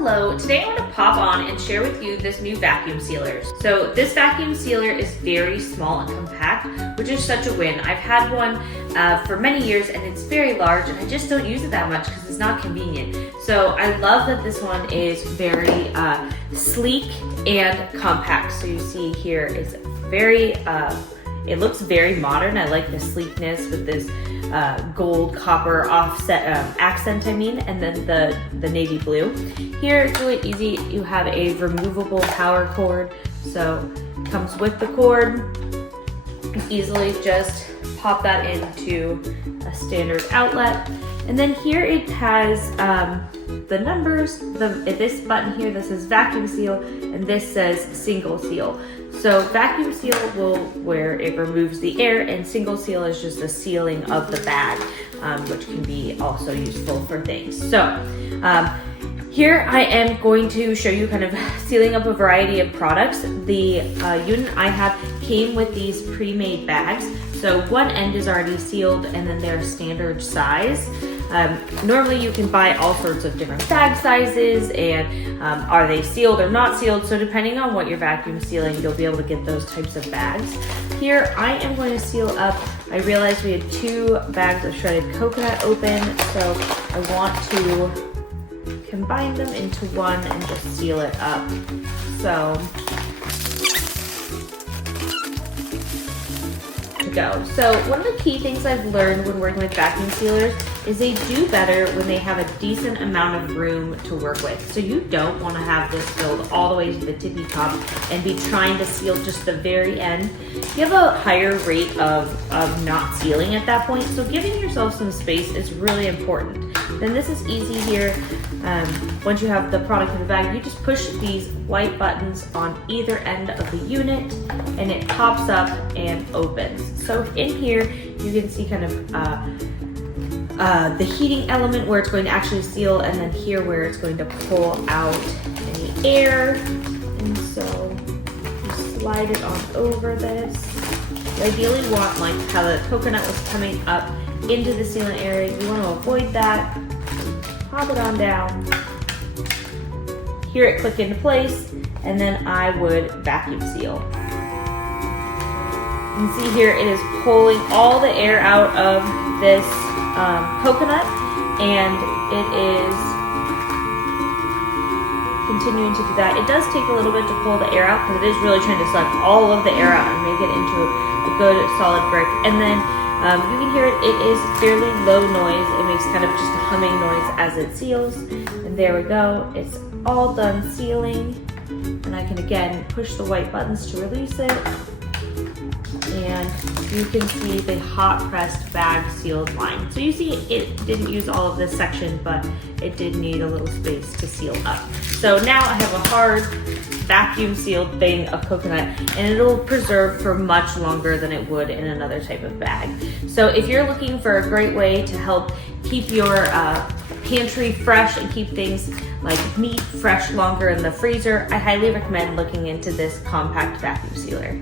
Hello, today I want to pop on and share with you this new vacuum sealer. So this vacuum sealer is very small and compact, which is such a win. I've had one for many years and it's very large and I just don't use it that much because it's not convenient. So I love that this one is very sleek and compact. So you see here it's very, it looks very modern. I like the sleekness with this gold copper offset accent, and then the navy blue. Here it's really easy. You have a removable power cord, so it comes with the cord. You easily just pop that into a standard outlet, and then here it has the numbers. This button here, this says vacuum seal, and this says single seal. So vacuum seal will where it removes the air, and single seal is just the sealing of the bag, which can be also useful for things. So here I am going to show you kind of sealing up a variety of products. The unit I have came with these pre-made bags. So one end is already sealed and then they're standard size. Normally you can buy all sorts of different bag sizes and are they sealed or not sealed? So depending on what you're vacuum sealing, you'll be able to get those types of bags. Here I am going to seal up. I realized we had 2 bags of shredded coconut open, so I want to combine them into one and just seal it up. So to go. So one of the key things I've learned when working with vacuum sealers is they do better when they have a decent amount of room to work with. So you don't want to have this filled all the way to the tippy top and be trying to seal just the very end. You have a higher rate of not sealing at that point, so giving yourself some space is really important. Then this is easy here. Once you have the product in the bag, you just push these white buttons on either end of the unit and it pops up and opens. So in here, you can see kind of the heating element where it's going to actually seal, and then here where it's going to pull out any air. And so you slide it on over this. You ideally want, like how the coconut was coming up into the sealant area, you want to avoid that. Pop it on down. Hear it click into place, and then I would vacuum seal. You can see here it is pulling all the air out of this coconut, and it is continuing to do that. It does take a little bit to pull the air out because it is really trying to suck all of the air out and make it into a good solid brick. And then you can hear it, it is fairly low noise. It makes kind of just a humming noise as it seals. And there we go, it's all done sealing. And I can again push the white buttons to release it. And you can see the hot pressed bag sealed line. So you see it didn't use all of this section, but it did need a little space to seal up. So now I have a hard vacuum sealed thing of coconut, and it'll preserve for much longer than it would in another type of bag. So if you're looking for a great way to help keep your pantry fresh and keep things like meat fresh longer in the freezer, I highly recommend looking into this compact vacuum sealer.